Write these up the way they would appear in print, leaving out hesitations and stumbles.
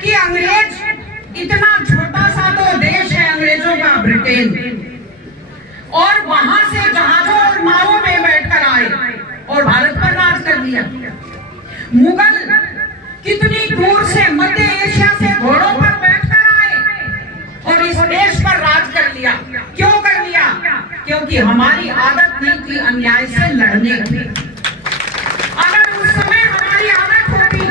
कि अंग्रेज, इतना छोटा सा तो देश है अंग्रेजों का ब्रिटेन, और वहां से जहाजों और नावों में बैठकर आए और भारत पर राज कर दिया। मुगल कितनी दूर से, मध्य एशिया से घोड़ों पर बैठकर आए और इस देश पर राज कर लिया। क्यों कर लिया? क्योंकि हमारी आदत नहीं थी अन्याय से लड़ने की। अगर उस समय हमारी आदत होती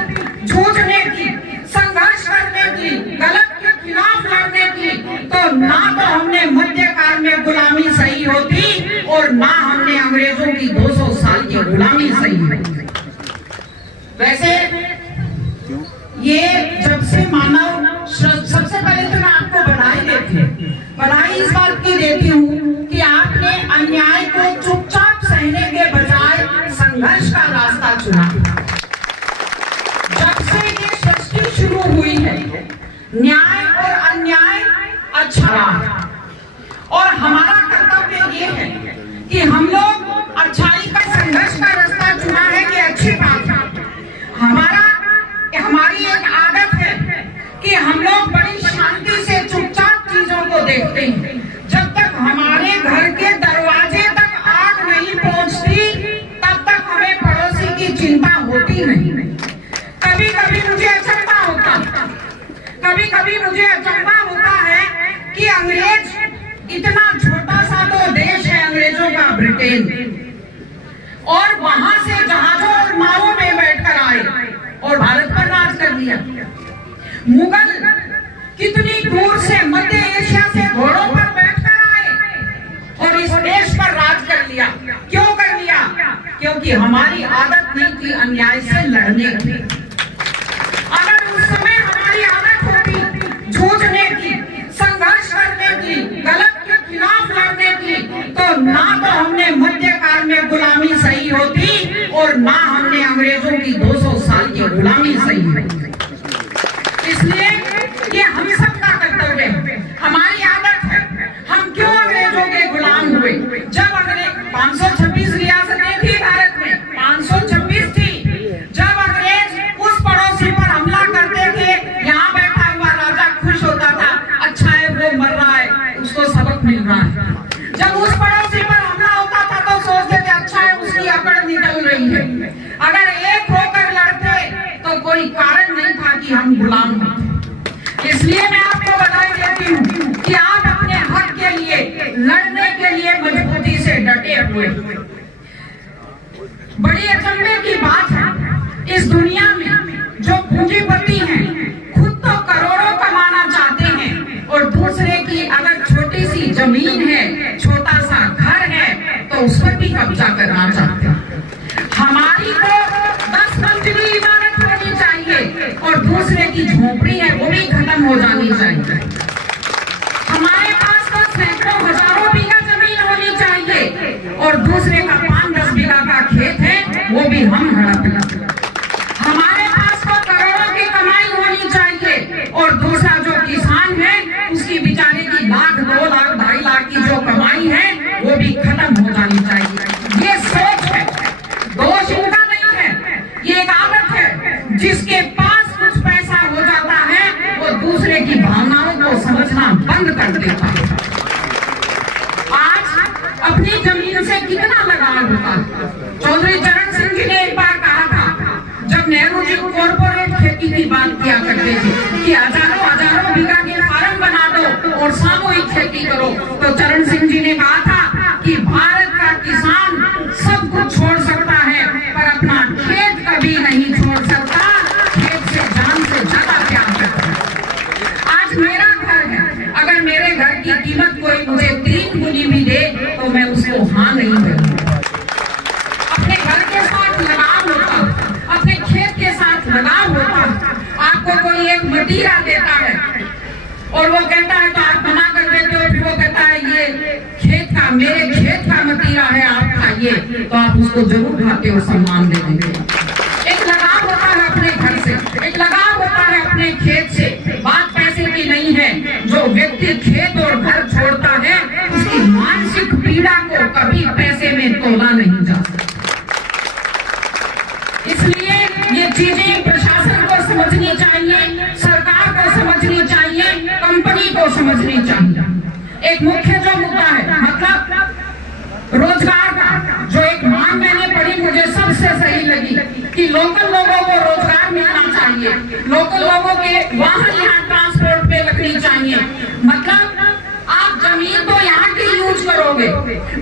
जूझने की, संघर्ष करने की, गलत के खिलाफ लड़ने की, तो ना तो हमने मध्यकाल में गुलामी सही होती और ना हमने अंग्रेजों की 200 साल की गुलामी सही होती। वैसे ये जब से मानव, सबसे पहले तो मैं आपको बधाई देती हूँ। बधाई इस बात की देती हूँ कि आपने अन्याय को चुपचाप सहने के बजाय संघर्ष का रास्ता चुना। जब से ये सृष्टि शुरू हुई है, न्याय और अन्याय अच्छा रहा, और हमारा कर्तव्य ये है कि हम लोग अच्छाई का, संघर्ष का रास्ता चुना है कि अच्छी बात है। हमारी एक आदत है कि हम लोग बड़ी शांति से चुपचाप चीजों को देखते हैं। जब तक हमारे घर के दरवाजे तक आग नहीं पहुंचती, तब तक हमें पड़ोसी की चिंता होती नहीं। कभी कभी मुझे अचंभा होता है कि अंग्रेज, इतना छोटा सा तो देश है अंग्रेजों का ब्रिटेन, और वहां से जहाजों और नावों में बैठकर आए और भारत पर राज कर दिया। मुगल कितनी दूर से, मध्य एशिया से घोड़ों पर बैठकर आए और इस देश पर राज कर लिया। क्यों कर लिया? क्योंकि हमारी आदत नहीं थी अन्याय से लड़ने की। अगर उस समय हमारी आदत होती जूझने की, संघर्ष करने की, गलत के खिलाफ लड़ने की, तो ना तो हमने मध्यकाल में गुलामी सही होती और ना हमने अंग्रेजों की 200 साल की गुलामी सही होती। इसलिए ये हम सबका कर्तव्य है, हमारी आदत है। हम क्यों अंग्रेजों के गुलाम हुए? जब अंग्रेज 526 रियासतें थी भारत में, 526 थी। जब अंग्रेज उस पड़ोसी पर हमला करते थे, यहाँ बैठा हुआ राजा खुश होता था, अच्छा है वो मर रहा है, उसको सबक मिल रहा है। जब उस पड़ोसी पर हमला होता था तो सोचते थे अच्छा है उसकी अकड़ निकल रही है। अगर एक होकर लड़ते तो कोई कारण नहीं था कि हम गुलाम होते। इसलिए मैं आपको बधाई देती हूँ कि आप अपने हक के लिए लड़ने के लिए मजबूती से डटे हुए। बड़ी अचंभे की बात है, इस दुनिया में जो पूंजीपति हैं, खुद तो करोड़ों कमाना चाहते हैं और दूसरे की अगर छोटी सी जमीन है, छोटा सा घर है, तो उस पर भी कब्जा करना चाहते हैं। हमारी तो 10 मंजिली इमारत होनी चाहिए और दूसरे की झोपड़ी है वो भी खत्म हो जानी चाहिए। हमारे पास तो सैकड़ों हजारों बीघा जमीन होनी चाहिए और दूसरे का 5-10 बीघा का खेत है वो भी हम हड़प लें। हमारे पास तो करोड़ों की कमाई होनी चाहिए और दूसरा जो किसान है उसकी बेचारे की लाख, 2 लाख, 2.5 लाख की जो कमाई है वो भी खत्म हो जानी चाहिए। ये सोच है, दोष इनका नहीं है, ये एक आदत है। जिसके पास कुछ पैसा हो जाता है वो दूसरे की भावनाओं को समझना बंद कर देता है। आज अपनी जमीन से कितना लगाव होता है। चौधरी चरण सिंह जी ने एक बार कहा था, जब नेहरू जी कॉर्पोरेट खेती की बात किया करते थे कि हजारों बीघा के फार्म बना दो और सामूहिक खेती करो, तो चरण सिंह जी ने कहा था कि भारत का किसान सब कुछ छोड़ सकता है पर अपना खेत कभी नहीं छोड़ सकता। खेत से जान से ज्यादा प्यार करता है। आज मेरा घर है, अगर मेरे घर की कीमत कोई मुझे 3 गुनी भी दे तो मैं उसको हाँ नहीं करूंगी। अपने घर के साथ लगाव होता, अपने खेत के साथ लगाव होता। आपको कोई एक मदिरा देता है और वो कहता है तो आप मना कर देते हो, फिर वो कहता है ये खेत का, मेरे खेत का मदिरा है, आप खाइए, तो आप उसको जरूर खाते हो, सम्मान दे देंगे। एक लगाव होता है अपने घर से, एक लगाव होता है अपने खेत से। बात पैसे की नहीं है, जो व्यक्ति खेत और घर छोड़ता है उसकी मानसिक पीड़ा को कभी पैसे में तोला नहीं जा सकता। इसलिए ये चीजें प्रशासन को समझनी चाहिए, सरकार एक मुख्य जो मुद्दा है मतलब रोजगार का, जो एक मांग मैंने पढ़ी मुझे सबसे सही लगी कि लोकल लोगों को रोजगार मिलना चाहिए, लोकल लोगों के वाहन यहाँ ट्रांसपोर्ट पे लगनी चाहिए। मतलब आप जमीन तो यहाँ की यूज करोगे,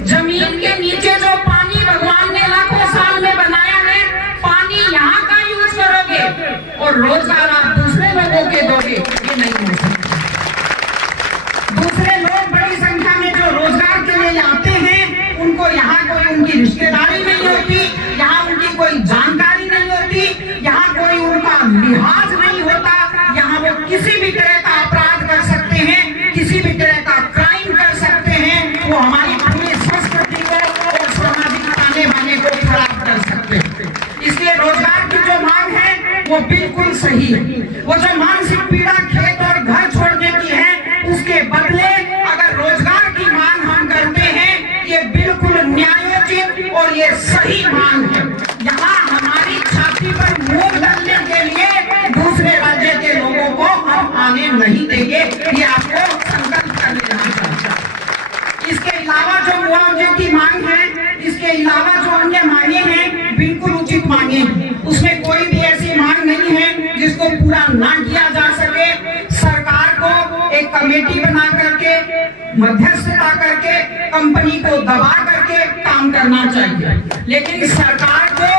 जमीन के नीचे जो पानी भगवान ने लाखों साल में बनाया है पानी यहाँ का यूज करोगे और रोजगार आप दूसरे लोगों के दोगे, ये नहीं हो सकता। दूसरे लोग बड़ी संख्या में जो रोजगार के लिए आते हैं उनको यहाँ कोई उनकी रिश्तेदारी नहीं होती, यहाँ उनकी कोई जानकारी नहीं होती, यहाँ कोई उनका लिहाज नहीं होता, यहाँ वो किसी भी तरह का अपराध कर सकते हैं, किसी भी तरह का क्राइम कर सकते हैं, वो हमारी पूरी संस्कृति को और सामाजिक ताने बाने को खराब कर सकते हैं। इसलिए रोजगार की जो मांग है वो बिल्कुल सही है। वो जो मानसिक पीड़ा खेत और घर छोड़ने की है उसके बदले अगर रोजगार की मांग हम करते हैं ये बिल्कुल न्यायोचित और ये सही मांग है। यहाँ हमारी छाती पर मूंग डालने के लिए दूसरे राज्य के लोगों को हम आने नहीं देंगे, ये आपको संकल्प कर लेना चाहिए। इसके अलावा जो मुआवजे की मांग है, इसके अलावा जो अन्य मांगे हैं बिल्कुल उचित मांगे हैं, उसमें कोई भी ऐसी मांग नहीं है जिसको पूरा ना किया जा सके। सरकार को एक कमेटी बना करके मध्यस्थता करके कंपनी को दबा करके काम करना चाहिए, लेकिन सरकार को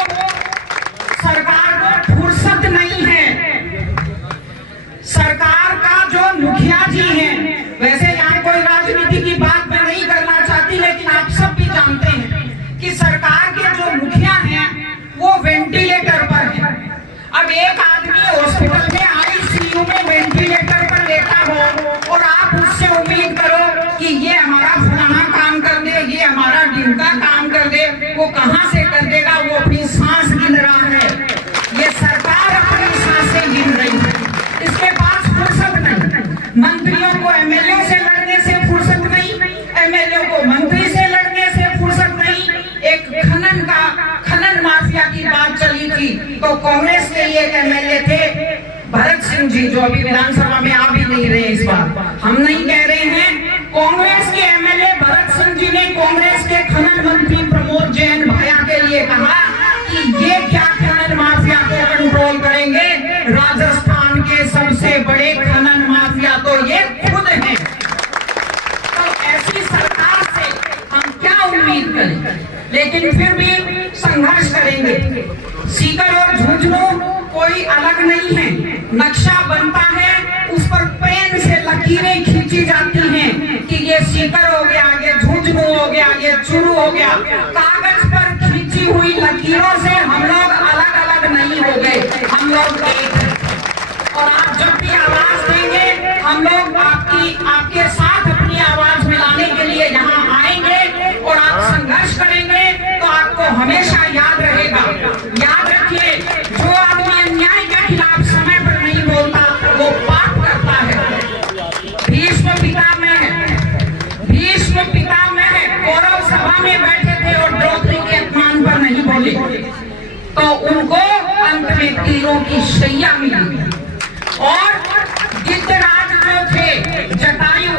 फुर्सत नहीं है। सरकार का जो मुखिया जी हैं, वैसे यहाँ कोई राजनीति की बात मैं नहीं करना चाहती, लेकिन आप सब भी जानते हैं कि सरकार के जो मुखिया हैं वो वेंटिलेटर पर है। अब एक आदमी हॉस्पिटल में आईसीयू में वेंटिलेटर पर लेटा हो और आप उससे उम्मीद करो कि ये हमारा फलाना काम कर दे, ये हमारा ढिमका काम कर दे, वो कहाँ से कर देगा? वो अपनी सांस गिन रहा है, ये सरकार अपनी सांसें गिन रही है, इसके पास फुर्सत नहीं। मंत्रियों को एमएलए से लड़ने से फुर्सत नहीं, एमएलए को मंत्री से लड़ने से फुर्सत नहीं। एक खनन माफिया की बात चली थी तो कांग्रेस के एक एमएलए थे भरत सिंह जी, जो अभी विधानसभा में आ भी नहीं रहे इस बार, हम नहीं कह रहे हैं। कांग्रेस के एमएलए भरत सिंह जी ने कांग्रेस के खनन मंत्री प्रमोद जैन भैया के लिए कहा कि ये क्या खनन माफिया को कंट्रोल करेंगे, राजस्थान के सबसे बड़े खनन माफिया तो ये खुद हैं। तो ऐसी सरकार से हम क्या उम्मीद करें? लेकिन फिर भी संघर्ष करेंगे। सीकर और झुंझुनू कोई अलग नहीं है, नक्शा बनता है उस पर पेन से लकीरें खींची जाती हैं कि ये सीकर हो गया, ये झुंझुनू हो गया, ये चुरू हो गया। कागज पर खींची हुई लकीरों से हम लोग अलग अलग नहीं हो गए, हम लोग एक हैं। और आप जब भी आवाज देंगे हम लोग आपके साथ अपनी आवाज मिलाने के लिए यहाँ आएंगे और आप संघर्ष करेंगे तो आपको हमेशा याद रहेगा। याद रखिए, जो आदमी अन्याय के खिलाफ समय पर नहीं बोलता वो पाप करता है। भीष्म पितामह कौरव सभा में बैठे थे और द्रौपदी के अपमान पर नहीं बोले तो उनको अंत में तीरों की शैया मिली। और गिद्धराज जो थे जटायु,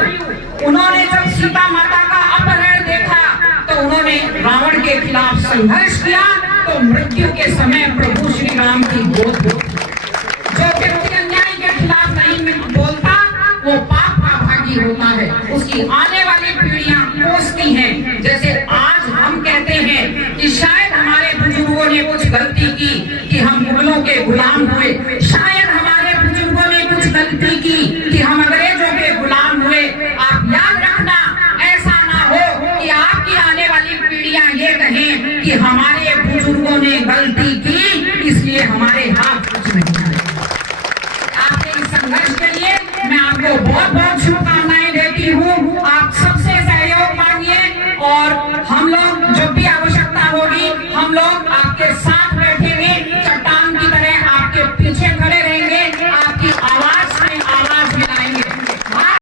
उन्होंने जब सीता माता का अपहरण देखा तो उन्होंने रावण के खिलाफ संघर्ष किया तो मृत्यु के समय प्रभु श्री राम की गोद। जो व्यक्ति अन्याय के खिलाफ नहीं बोलता वो पाप का भागी होता है, उसकी आने वाली पीढ़ियां कोसती हैं। जैसे आज हम कहते हैं कि शायद हमारे बुजुर्गों ने कुछ गलती की कि हम मुगलों के गुलाम हुए, शायद हमारे बुजुर्गों ने कुछ गलती की कि हम अंग्रेजों के गुलाम हुए। आप याद रखना, ऐसा ना हो कि आपकी आने वाली पीढ़ियां ये कहें कि हमारे